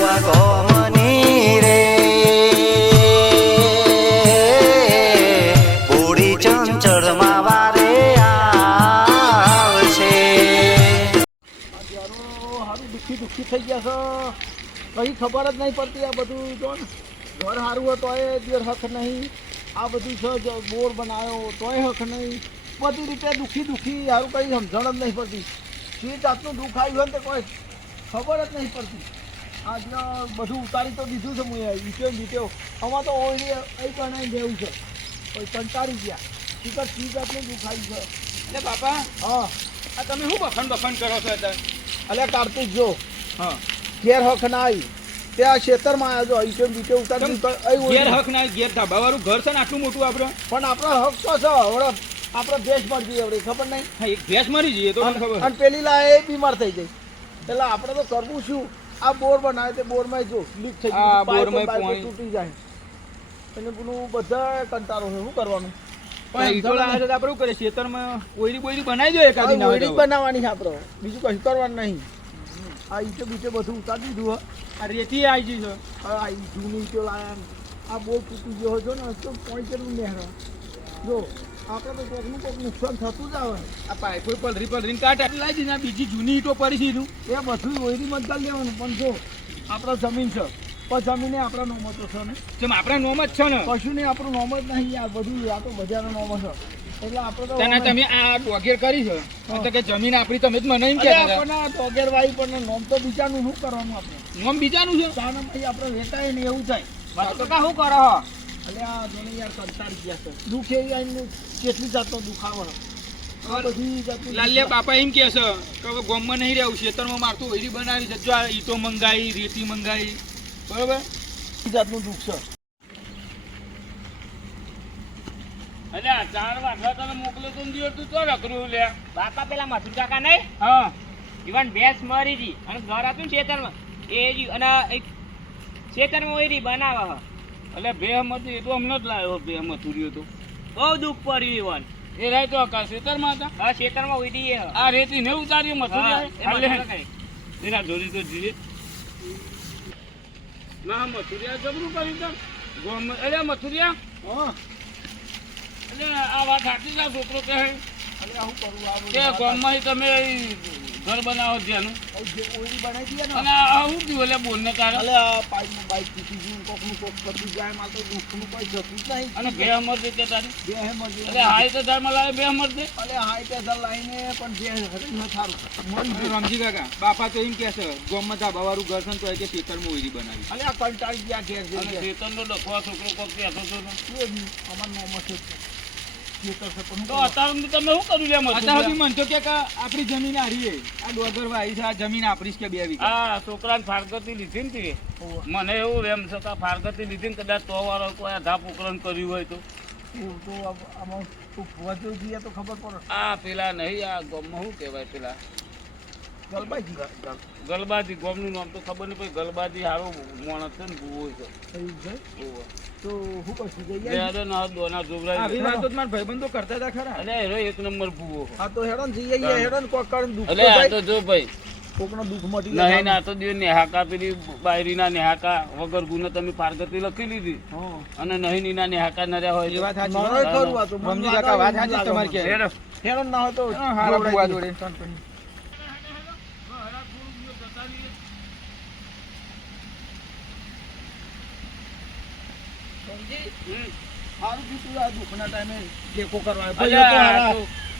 ગોમની રે પૂરી ચંચળમાં વારે આવશે. સારું દુઃખી થઈ ગયા છે, કઈ ખબર જ નહીં પડતી. આ બધું જો ને ઘર સારું હોય તોય હક નહીં, આ બધું છે બોર બનાવ્યો તોય હક નહીં, બધી રીતે દુઃખી સારું કંઈ સમજણ જ નહીં પડતી. જે જાતનું દુઃખ આવ્યું હોય ને તે કોઈ ખબર જ નહીં પડતી. આજે બધું ઉતારી તો દીધું છે, હું વીટ્યો આમાં તો ઓઈલી અહીં બનાવી દેવું છે, કોઈ કંટાળી ગયા. શીખર સી જાતનું દુઃખ આવ્યું છે. એટલે બાપા હા આ તમે શું બફન કરો છો અત્યારે? અલ્યા કાર્તિક જો હા ઘેર હક ના આવી ત્યાં ખેતરમાં આવ્યો છો, અહીં બીટે ઉતારી ઘેર હક ના ઘેર ધાબાવાળું ઘર છે ને આટલું મોટું આપણે, પણ આપણો હક તો છે. હવે આપણે ભેંસ મરી જઈએ, ખબર નહીં. હા એક ભેંસ મરી જઈએ તો મને ખબર. અને પેલી લા એ બીમાર થઈ ગઈ, એટલે આપણે તો કરવું શું? આ બોર બનાવે તે બોરમાં જો લીક થઈ ગયું, બોરમાં પાઇપ તૂટી જાય, એટલે પેલું બધા કંટાળો છે. શું કરવાનું? પણ ઈટોળા આવે તો આપણે શું કરીએ? ખેતરમાં ઓયરી બોયરી બનાવી દો એકાદી ના ઓયડી બનાવવાની છે આપણે, બીજું કશું કરવાનું નહીં. આ ઈટો બીટે બધું ઉતારી દીધું. આ રેતી આવી ગઈ છે, આ જૂની ઈટો લાયા, આ બોર તૂટી ગયો છો ને તો પોઈન્ટ કેટલું નહેરો જો આપણે તો કોઈક નુકસાન થતું જ આવે. આ પાઇપો પલરીને કાટ આટલી લાવી દીધી, બીજી જૂની ઈટો પડી છે એનું એ બધું ઓયરી મત કરી લેવાનું. પણ જો આપણા જમીન છે, પણ જમીને આપણા નોમ તો છે ને, જેમ આપણા નોમ જ છે ને, કશું નહીં આપણું નોમ જ નહીં. આ બધું આ તો બજારનો નોમ છે, એટલે આપણે તો તમે આ ડોગેર કરી છે તો કે જમીન આપણી તમે જ મને એમ કે આપણને ટોગેર વાઈ પણ નોમ તો બીજાનું શું કરવાનું? આપણે નોમ બીજાનું છે, તાના પછી આપણે વેચાય ને એવું થાય. તો કા શું કરો? એટલે આ જોને યાર કંટાળી ગયા છે. દુઃખ એવી આવીને કેટલી જાતનો દુઃખ આવે. આ બધી જાતની લાલ્યા બાપા એમ કે છે કે હવે ગામમાં નહીં રહેવું, ખેતરમાં મારતું ઓયરી બનાવી છે, જો આ ઈટો મંગાવી, રેતી મંગાવી, બરોબર જાતનું દુઃખ છે. અલ્યા 4 વાગ્યા તને મોકલો તો દિયો તું તો રખડું લે બાપા પેલા મથુર કાકા નહીં, હા ઈવન ભેંસ મરી હતી અને ઘર હતું ને ખેતરમાં એ અને એક ખેતરમાં ઓયરી બનાવે. એટલે બે મતી એ તો હમણાં જ લાવ્યો, બે મથુર્યો તો બહુ દુઃખ પડ્યું ઈવન. એ રાય તો આકા ખેતરમાં હતા, હા ખેતરમાં ઓયરી આ રેતી ને ઉતાર્યું મથુર્યા એના જોડી તો જીવે ના. મથુરિયા જબરું કર્યું તમ ગોમ. અલ્યા મથુરિયા, હા એટલે આ વાત સાચી છે છોકરો કહે એટલે શું કરું? આ કે ગામમાં તમે ઘર બનાવો જેનું જે ઓયરી બનાવી દઈએ ને, અને આ શું થયું? એટલે બોલને તારે એટલે આ પાઇપનું બાઇક તૂટી ગયું, કોકનું કોક બધું જાય, મારે તો દુઃખનું કોઈ જતું જ નહીં. અને બે અમર દે તે તારી બે મરજી એટલે હાઈ તો ધર્મ લાવે બે અમર દે. એટલે હાઈ ટેઝર લાવીને પણ જે હરી ન સારું રમજી કાકા બાપા તો એમ કે છે ગામમાં ધાબા વાળું ઘર છે ને તો એ કે ખેતરમાં ઓયરી બનાવી, એટલે આ કંટાળી ગયા ઘેર અને ખેતરનો ડખવા છોકરો કોક કહેતો હતો ને. અમાર નોમ છે ખેતર છે પણ તો અત્યારે તમે શું કર્યું લે? અત્યાર સુધી મન તો કે આપણી જમીન હારીએ, આ ડોગર વાઈ છે, આ જમીન આપણી કે 2 વીઘા. હા છોકરાને ફારગતી લીધી ને તે મને એવું એમ છે કે ફારગતી લીધી ને કદાચ તો વાળો કોઈ આધા પોકરણ કર્યું હોય તો આમાં વધુ જઈએ તો ખબર પડે. આ પેલા નહીં, આ ગામમાં શું કહેવાય પેલા ગલબાજી ગલબાજી, ગામનું નામ તો ખબર નહીં, પછી ગલબાજી સારો માણસ છે ને ભૂવો છે. એવું છે તો હું કશું જઈએ. ભાઈબંધો કરતા હતા ખરા. અરે એનો 1 નંબર ભૂવો. આ તો હેડન જઈએ હેડન કોક કારણ દુઃખ એટલે આ તો જો ભાઈ કોકનો દુઃખ મટી નહીં ના તો દિયો નેહાકા પેલી બાયરીના નેહાકા વગર ગુનો તમે ફારગતી લખી લીધી અને નહીં નીના નેહાકા નર્યા હોય. વાત સાચી ખરું. આ તો રમજી કાકા વાત સાચી તમારી કે હેડન ના હોય તો હારા ભૂવા જોડે સારું કીધું. આ દુઃખના ટાઈમે ટેકો કરવા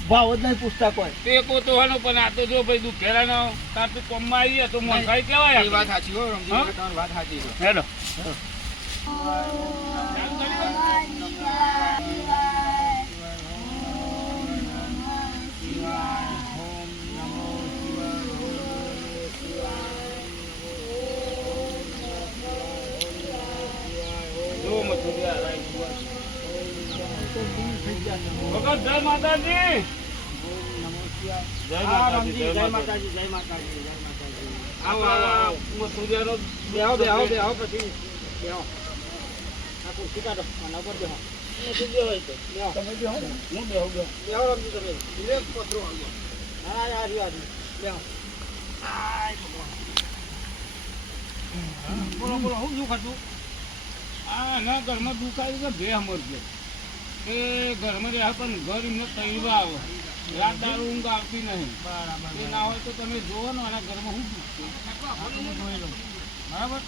ભાવ જ નહીં પૂછતા કોઈ. ટેકો તો હનો પણ આ તો જો ભાઈ દુખેરાનો તાપી કોમમાં આવીએ તો મોંઘાઈ કેવાય. એ વાત સાચી હો રમજી કાકા, તમારી વાત સાચી છે. હેડો જય માતાજી. જય માતાજી. જય માતાજી. જય માતાજી. આવો આવો મથુરિયાનો બેહો બેહો બેહો પછી બેહો. આ કુર્સી કાઢો આના પર બેહો. નથી બેહો હોય તો બેહો. તમે બેહો ને હું બેહો બેહો બેહો રમજી તમે ડિરેક્ટ પથરો આવ્યો. હા યાર યાર બેહો. આય ભગવાન બોલો બોલો શું દુઃખ હતું? આ ના ઘરમાં દુઃખ આવ્યું કે બે સમજજો કે ઘરમાં રહ્યા પણ ઘર એમને તૈવા આવે રાત દારૂ ઊંઘ આવતી નહીં. એ ના હોય તો તમે જોવો ને આના ઘરમાં શું દુઃખ છે. બરાબર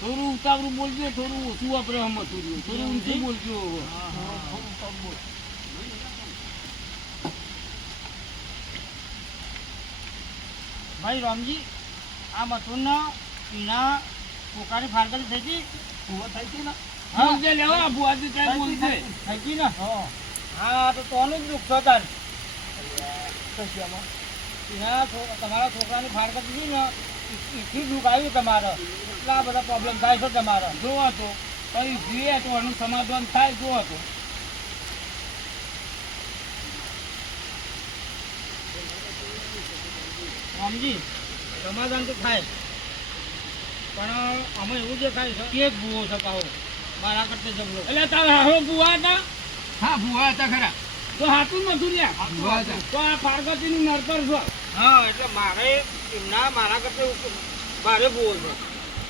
થોડું ઉતાવળું બોલજો, થોડું ઓછું આપણે સમજતું રહ્યું, થોડું ઊંચું બોલજો. ભાઈ રામજી, આ મથુરના એના પોકાની ફાળગલ થઈ હતી. બોલજે લેવા બુઆજી કઈ બોલજે. થઈ ગઈ ને? હા, તો તોનું જ દુઃખ થતા ને. તમારા છોકરાની ફાળગલ દીધી ને એટલું દુઃખ આવ્યું તમારે, એટલા બધા પ્રોબ્લેમ થાય છે તમારે. જોવો તો કઈ જોઈએ તો એનું સમાધાન થાય. જોવો તો રામજી, સમાધાન તો થાય, પણ અમે એવું દેખાય છે કે એક ભૂવો છપાવો મારા કરતા જબરો. એટલે તારા હારો બુઆ હતા? હા બુઆ હતા ખરા. તો હાથું નતું લ્યા બુઆ હતા તો આ પાર્વતીનું નડતર છો. હા, એટલે મારે એમના મારા કરતા મારે ભૂવો છે.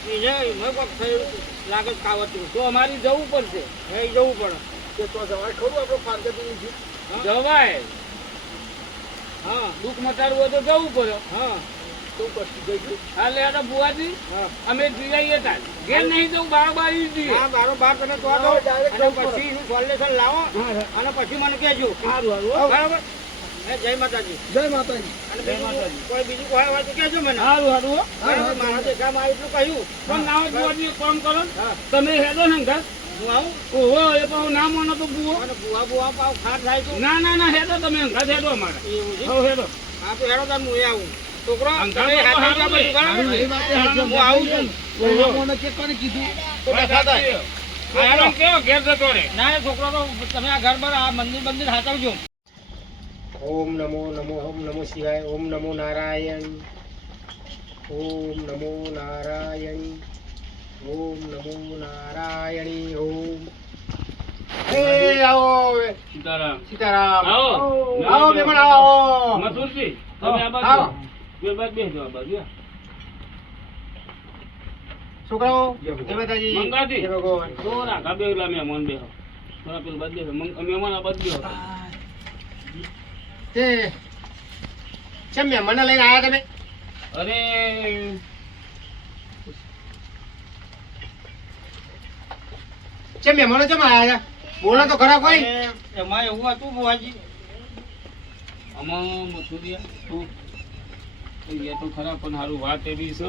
એને કોઈક થયું લાગે કાવતરું, તો અમારી જવું પડશે. એ જવું પડે. કે તો જવાય ખરું આપણે ફાર્ગતીની જીત? જવાય. હા દુઃખ મટાડવું હોય તો જવું પડે. હા, શું કરશું જઈશું? હા લે તો બુઆજી હા. અમે જીવાઈએ તાર ઘેર નહીં જવું, બારોબાર ઈ જઈએ. હા, બારોબાર તમે તો દો અને પછી એનું સોલ્યુશન લાવો અને પછી મને કહેજો. સારું સારું. બરાબર? જય માતાજી. જય માતાજી. અને બીજું કોઈ બીજું કોઈ હોય તો કહેજો મને. સારું સારું હો. બરાબર? મારા દેખામાં એટલું કહ્યું. પણ ના હોય બુઆજી એક કામ કરો ને. હા. તમે હેડો ને ઘર. હું આવું ઓહો એ પાછું ના માનો તો બુઓ. અને બુઆ બુઆ પાવ ખાટ થાય તો ના ના ના હેડો તમે ઘર હેડો અમારે. એવું છે. હો હેડો. હા, તો હેડો તાર હું આવું. છોકરો અંકલ તમે તો હાથે હારું બધું બરાબર? નહીં. એ વાતે હાચી. હું આવું છું. મને કે કોને કીધું? તો બેઠા થાય. આરામ કેવો ઘેર જતો રે. ના, એ છોકરો તો તમે આ ઘર પર આ મંદિર બંદિર હાચવજો. ઓમ નમો શિવાય. ઓમ નમો નારાયણ. ઓમ નમો નારાયણ. ઓમ નમો નારાયણી. ઓમ આવો સીતારામ. સીતારામ. આવો. આવો મહેમાન આવો. મથુરજી તમે આ બાજુ આવો. બે બાજુ બેસજો આ બાજુ. છોકરાઓ જય માતાજી. મંગાજી. જય ભગવાન. તો રાખા બેહલા મહેમાન બેહો. થોડા પેલું બાજુ બેહો. મહેમાન આ બાજુ બેહો. તે કેમ મહેમાનને લઈને આવ્યા તમે? અરે કેમ મહેમાનો કેમ આવ્યા છે? બોલો તો ખરા કોઈ. અને એમાં એવું હતું બુઆજી, આમાં મથુરિયા તું એ તો ખરા પણ સારું વાત એવી છે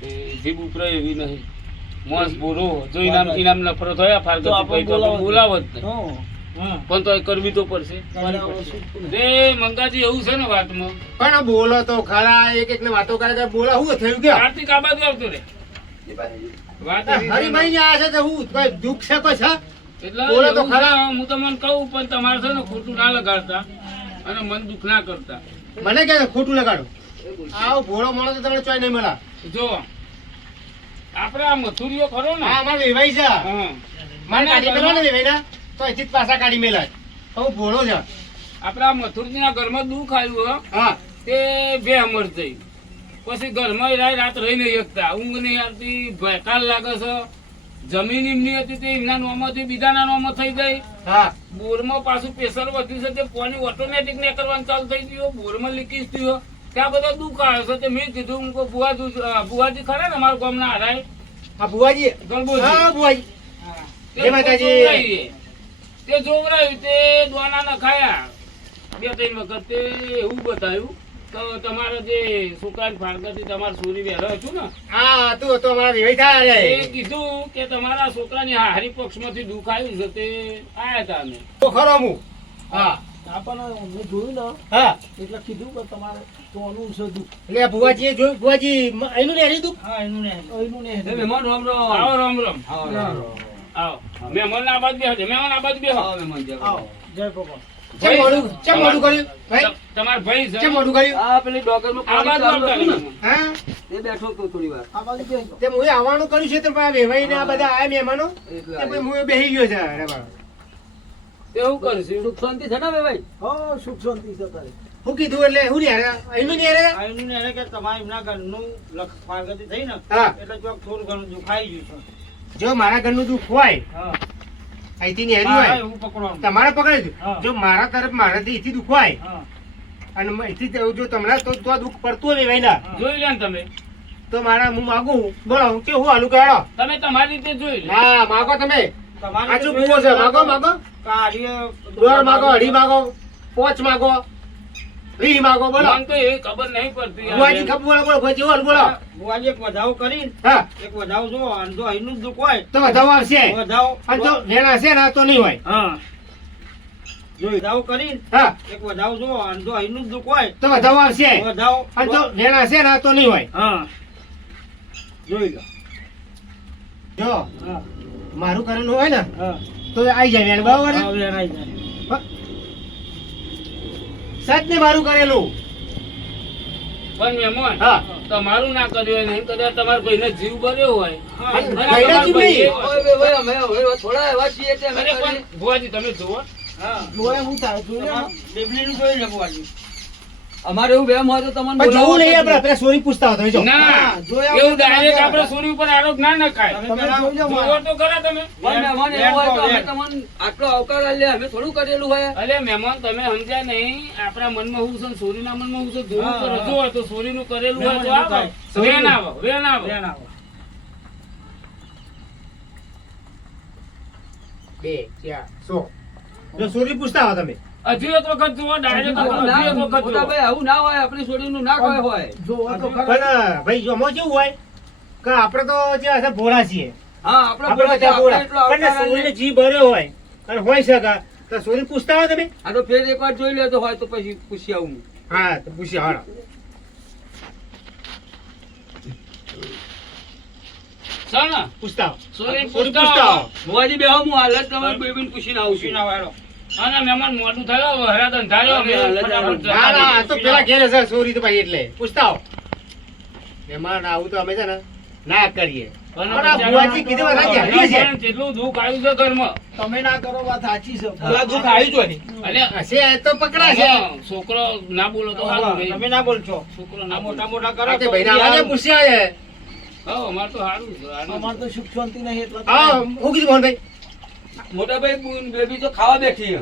કે જીભ ઉપરે એવી નહીં. મોસ બોલો જો ઇનામ નફરત હોય ફારગતી કઈ તો આપણે બોલાવો જ નહીં. પણ તો એ કરવી તો પડશે. રે મંગાજી એવું છે ને વાતમાં. પણ બોલો તો ખરા. એક ને વાતો કરે તો બોલો શું થયું કે કાર્તિક આ બાજુ આવતો રે. વાત એવી છે ને. હરિભાઈ ને આ છે તો હું કોઈ દુઃખ છે કોઈ છે? એટલે બોલો તો એવું ખરા. છે, હું તમને કહું પણ તમારે છે ને ખોટું ના લગાડતા અને મન દુઃખ ના કરતા. મને કે ખોટું લગાડો. આવો ભોળો માણસ તો તમને ચોય નહીં મળે. જો આપડે આ મથુરીઓ ખરો ને. હા, અમારે વેવાઈ છે. હા. મારે કાઢી મેલો ને વેવાઈ ના તો અહીંથી જ પાછા કાઢી મેલાય. હું ભોળો છે. આપડા મથુરજી ના ઘરમાં દુઃખ આવ્યું હો, હા તે બે અમર થઈ. પછી ઘરમાં રાત રહી નહીં શકતા, ઊંઘ નહીં આવતી, ભયકાલ લાગે છે. જમીન એમની હતી તે એમના નોમાંથી બીજાના નોમાં થઈ ગઈ. હા બોરમાં પાછું પ્રેશર વધ્યું છે તે પાણી ઓટોમેટિક ને કરવાનું ચાલુ થઈ ગયું. બોરમાં લીકેજ થયું. ત્યાં બધા દુઃખ આવે છે. તે મેં કીધું હું કહું, બુવાજી ખરા ને અમારા ગામના હારાય હા બુવાજી. ગણબોજી. હા બુવાજી. તે જય માતાજી. જોવરાયું. તે જોવરાયું તે દોના ના ખાયા 2-3 વખત. તે એવું બતાવ્યું તો તમારા જે છોકરાની ફાળગતી તમારા સોરી વહેલો હતું ને, હા તું તો અમારા વેવાઈ થાય એ રે. કીધું કે તમારા છોકરાની હારી પક્ષમાંથી દુઃખ આવ્યું છે તે આયા હતા અમે. તો ખરો હું. હા આપણને અમને જોયું ને હા એટલે કીધું કે તમારે સોનું છે દુઃખ. એટલે બુવાજી એ જોયું. બુવાજી એનું ને એની દુઃખ. હા એનું ને એનું ને આવો રામ રામ. આવો મહેમાન આ બાજુ બેહો. મહેમાન આ બાજુ બેહો. આવો જય ભગવાન. કેમ મોડું કર્યું ભાઈ? તમારા ભાઈ છે. કેમ મોડું કર્યું? આ બાજુ આવતા નહીં. હા આ બાજુ બેસજો. તે હું આવવાનું કર્યું છે તો વેવાઈ ને આ બધા આયા મહેમાનો તે પછી હું બેસી ગયો છે. એવું કરશું. હો સુખ શાંતિ છે તારે. શું કીધું એટલે શું નહીં હારે અહીંનું નહીં હારે આયનું ને એને કે તમારે એમના ઘરનું ફાળગતી થઈ ને હા એટલે ચોક થોડું ઘણું દુખાઈ ગયું છે જો મારા ઘરનું દુઃખ હોય હા અહીંથી નેરી હા, હોય એવું પકડવાનું તમારે પકડે હા. જો મારા તરફ મારાથી અહીંથી દુઃખ હોય હા અને અહીંથી જો તમને તો આ દુઃખ પડતું હોય વેવાઈના જોઈ લે ને તમે તો મારા હું માગું બોલો હું કેવું હાલું કહેવાડો તમે તમારી રીતે જોઈ લે હા માગો તમે તમારે આ શું ભૂવો છે માગો માગો દોઢ માગો અઢી માગો 5 માગો 20 માગો બોલો મને તો એ ખબર નહીં પડતી ભુવાજી ખબર બોલો બોલો ભુવાજી બોલો બોલો બુવાજી એક વધાવો કરીને હા એક વધાવો જો અને જો અહીંનું જ દુઃખ હોય તો વધાવો આવશે વધાવો અને જો વેણા છે ને તો નહીં હોય હા જો વધાવો કરીને હા એક વધાવો જો અને જો અહીંનું જ દુઃખ હોય તો વધાવો આવશે વધાવો અને જો વેણા છે ને તો નહીં હોય હા જોઈ લો જો હા મારું કરેલું હોય ને હા તો આવી જાય વેણ બરાબર હા, વેરાઈ જાય. સચ ને મારું કરેલું પણ મહેમાન હા તમારું ના કર્યું હોય નહીં કદાચ તમારા ભાઈને જીવ બર્યો હોય હા, અને અને ભાઈના જીવ નહીં. અરે પણ ભુવાજી તમે જુઓ હા. જોયે હું થાય જોયે તમારે બેબલીનું જોઈ લે બુવાજી. અમારે એવું વેમ હોય તો તમને પણ જોવું નહીં બોલાવવા આપણે પેલા સોરી પૂછતા હતા જો ના હા, જોયા એવું વગર ડાયરેક્ટ ના આપણે સોની ઉપર આરોપ ના નખાય તમે તમે પેલા જોઈ લો જુઓ તો ખરા તમે પણ મહેમાન એવું હોય તો અમે વેમ. તમને આટલો આવકાર આલ્યો, અમે થોડું કરેલું હોય. અલે મહેમાન તમે સમજ્યા નહીં આપણા મનમાં હું છે ને સોરીના મનમાં હું છે જોવું હા, કરો હા. જુઓ તો સોરીનું કરેલું હોય તો મહેમાન આવે થાય. વેણ આવે વેણ આવે વેણ આવો. 2 4 100 જો સોરી પૂછતા હો તમે હજુ એક વખત જુઓ ડાયરેક્ટ આવું હજુ એક ના, વખત જુઓ મોટાભાઈ, આવું ના હોય, આપણી છોડીનું ના કોઈ હોય. જોવો તો ખરા. પણ ભાઈ જો આમાં કેવું હોય કે આપણે તો જે હશે ભોળા છીએ હા, આપણે આપણે બોલે બધા ભોળા એટલો આવકાર પણ સોરીને આલીએ. જીવ ભર્યો હોય અને હોય શકે તો સોરી પૂછતા હોય તમે આ તો ફેર એકવાર જોઈ લેતો હોય તો પછી પૂછી આવું. હા તો પૂછી હાલો છે ને પૂછતા હો. સોરી સોરી પૂછતા પૂછતા હો. હો. ભુવાજી બેહો, હું હાલત તમારી બેબીને પૂછીને આવું છું. પૂછીને આવો હેડો. અને મહેમાન મોડું થયો હરાદન થયો હવે હાલ જ ફટાફટ ના ના આ તો જતા પેલા ઘેર હશે સોરી તો ભાઈ એટલે પૂછતા હો મહેમાન આવું તો અમે છે ને ના કરીએ પણ આ ભુવાજી કીધું બધા ઘેરી છે જેટલું દુઃખ આવ્યું છે ઘરમાં તમે ના કરો વાત સાચી છે પેલા દુઃખ આવી જ હોય. અલ્યા હશે એ તો પકડાશે હા, છોકરો ના બોલો તો સારું ભાઈ. તમે ના બોલશો. છોકરો આ ના મોટા બોલો. મોટા કરો આ તે તો ભાઈના બી અવાજે હારું. પૂછ્યા છે હા અમારે તો સારું છે આનું. અમારે તો સુખ શાંતિ નહીં એટલે હા હું કીધું મોહનભાઈ મોટાભાઈ બુન બેબી તો ખાવા બેઠી છે.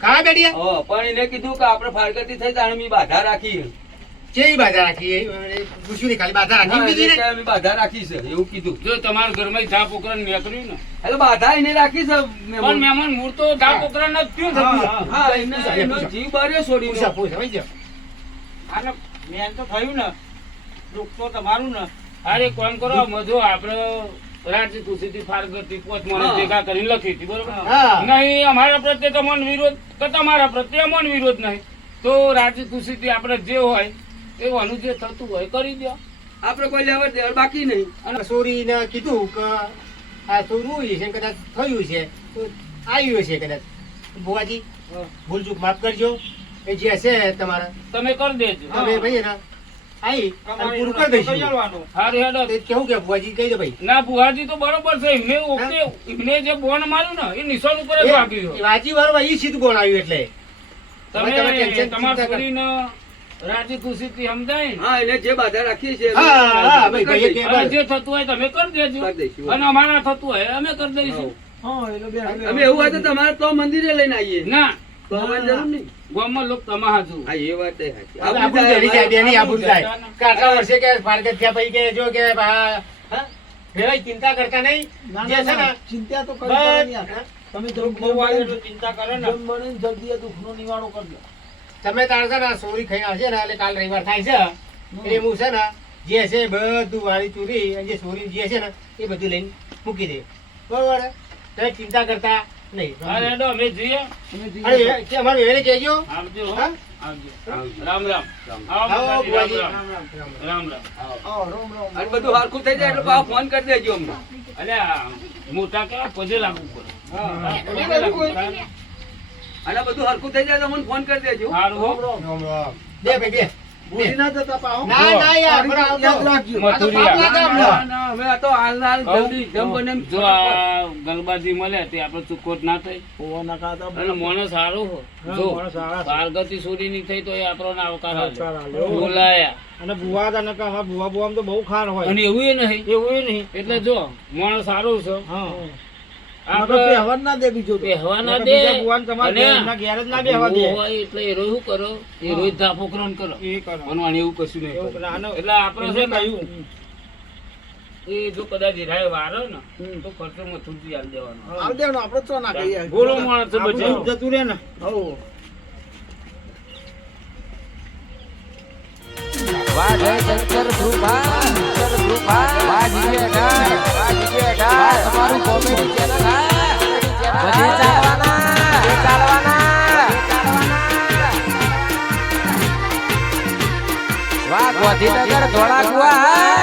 કાં બેઠી હા, પણ એને કીધું કે આપણે ફાળગતી થઈ તાણે મેં બાધા રાખી. કેવી બાધા રાખી પૂછ્યું નહીં ખાલી બાધા રાખી હા, કીધી એને ને કે અમે બાધા રાખી છે એવું કીધું. જો તમારા ઘરમાં ધા પોકરા નીકળ્યું ને એટલે બાધા એને રાખી છે પણ મહેમાન. મહેમાન મૂળ તો ધા પોકરા ન થયું હા, થતું. હા. હા, એનો જીવ બાર્યો છોડીનો. પૂછા પૂછા ભાઈ જો આને મેન તો થયું ને દુઃખ તો તમારું ને. અરે કોમ કરો મજો આપણે રાજ્ય ખુશીથી ફારગતી પોત મને હા. ભેગા કરીને લખી હતી બરોબર હા નહીં અમારા પ્રત્યે તમને વિરોધ કે તમારા પ્રત્યે અમને વિરોધ નહીં તો રાજ્ય ખુશીથી આપણે જે હોય એવાનું જે થતું હોય કરી દો. આપણે કોઈ લેવડ દેવડ બાકી નહીં. અને સોરીને કીધું કે આ થોડું છે ને કદાચ થયું છે તો આવ્યું છે કદાચ ભુવાજી ભૂલચૂક માફ કરજો એ જે હશે તમારા તમે કરી દેજો તમે ભાઈ ને આવી અને પૂરું કરી કરી દઈશું આલવાનું. હારું હેડો. તે કેવું કે ભુવાજી કહી દે ભાઈ ના બુહાજી તો બરોબર છે એમને ઓકે એમને જે બોન માર્યું ને એ નિશાન ઉપર જ વાગ્યું છે. વાજી વાળું એ સીધું બોન આવ્યું એટલે તમે તમે ટેન્શન તમારા ચિંતા કર- છોડીને રાજી ખુશીથી સમજાય ને હા, એને જે બાધા રાખી છે હા, હા, અમે ભાઈ, કરી ભાઈ, દઈશું. અને જે થતું હોય તમે કરી દેજો કરી દઈશું. અને અમારા થતું હોય અમે કરી દઈશું. હા એટલે બે અમે એવું હોય તો તમારે તો મંદિરે લઈને આવીએ. ના તો આવવાની જરૂર નહીં. ગામમાં લોક તમારા હાજુ. હા, એ વાત એ સાચી. આપણે આબુ આબુ જાય, જડી જાય, બેની આબુ આબુ જાય. જાય. કે આટલા વર્ષે કે ફાળગત થયા પછી કે જો કે હા વેવાઈ ચિંતા કરતા નહીં ના જે છે ના ને ના, ચિંતા તો કરી બસ, પડે યાર. તમે દુઃખ જેમ બહુ આવે બને એટલે ચિંતા કરે ને. જેમ બને ને જલ્દી આ દુઃખનો નિવારો કરજો તમે તાર છે ને સોરી ખાઈ આવશે ને એટલે કાલ રવિવાર થાય છે એટલે હું છે ને જે છે બધું વાળી ચૂરી અને જે સોરી જે છે ને એ બધું લઈને મૂકી દે બરોબર તમે ચિંતા કરતા નહીં હા હેડો અમે જઈએ. તમે જઈએ. અરે કે અમારે વેવાઈને કહેજો આવજો હો. હા? આવજો. રામ રામ. આવો આવો બુવાજી. રામ રામ. આવો, રોમ રોમ અને બધું હરખું થઈ જાય એટલે પાછો ફોન કરી દેજો અમને. અલ્યા મોટા કેવા પગે લાગવું પડે. હા. અને બધું હરખું થઈ જાય તો મને ફોન કરી દેજો. સારું હો. રામ રામ. બે ભાઈ બે ભૂલી ના જતા પાહો. ના ના યાર પણ આવતો. યાદ રાખજો. મથુરિયા. આ તો પાપ ના ગામ. ના, હવે આ તો હાલ જલ્દી જેમ બને એમ જો આ ગલબાજી મળે તે આપણે ચૂકોટ ના થઈ ઓવાના ખાતા અને મોણસ સારું હો. હા, જો મોણસ સારા છે. પારગતી સુરી ની થઈ તો એ આપણને આવકાર આવકાર આલે. આલે. બોલાયા અને ભુવા તને કહે, અમારા ભુવા બુવામાં તો બહુ ખાર હોય અને એવું એ નહીં એવું ય નહીં. એટલે જો મોણસ સારું છે હા આપણે આપણે પહેવા જ ના દે બીજું તો. બેહવા ના નકર દે બીજા ભુવાને તમારે અને એમના ઘેર જ ના બેહવા દે. ભૂવો હોય એટલે એ રોજ શું કરો એ રોજ ધાફોકરણ કરો એ કરો. અને આને એવું કશું નહીં એવું કરો. કરે. આનો- એટલે આપણે છે ને કહ્યું. એ જો કદાચ હીરાએ વારો ને તો ખર્ચો મથુરજી આલી દેવાનો આલ દેવાનો, આપણે તો ના કહીએ. બોલો માણસ છે આપણું બચાવ જતું રહે ને. હઉ. વાહ જય શંકર ધ્રુવા શંકર ધ્રુવા વાહ જીએ ડાર વાહ જીએ ડાર તમારું કોમેડી ચેનલ બધે ચાલવાના વાહ ગોધીનગર ધોળા કુવા